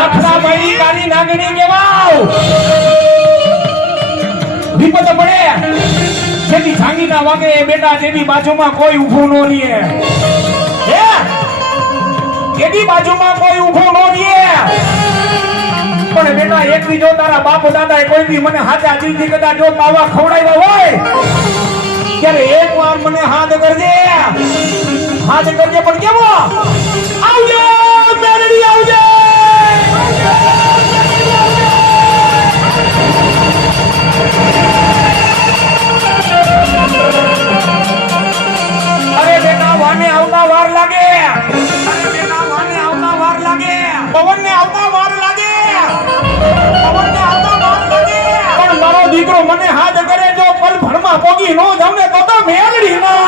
નખરા મળી કાલી નાગણી કેવાવ વિપત પડે જેથી જાંગીના વાગે બેટા જેની બાજુમાં કોઈ ઊભું ન રહે હે જેની બાજુમાં કોઈ ઊભું ન રહે પણ બેટા એક બીજો તારા બાપ દાદાએ કોઈ દી મને હાચા જીતી કદા જો પાવા ખવડાવ્યા હોય ત્યારે એક વાર મને હાથ કરજે પણ કેવો આવજો મેરડી આવજો અરે બેટા વાને આવતા વાર લાગે પવનને આવતા વાર લાગે પણ મારો દીકરો મને હાથ કરે જો પલ ભરમાં પોગી નો જાવ ને તો મેળડી ના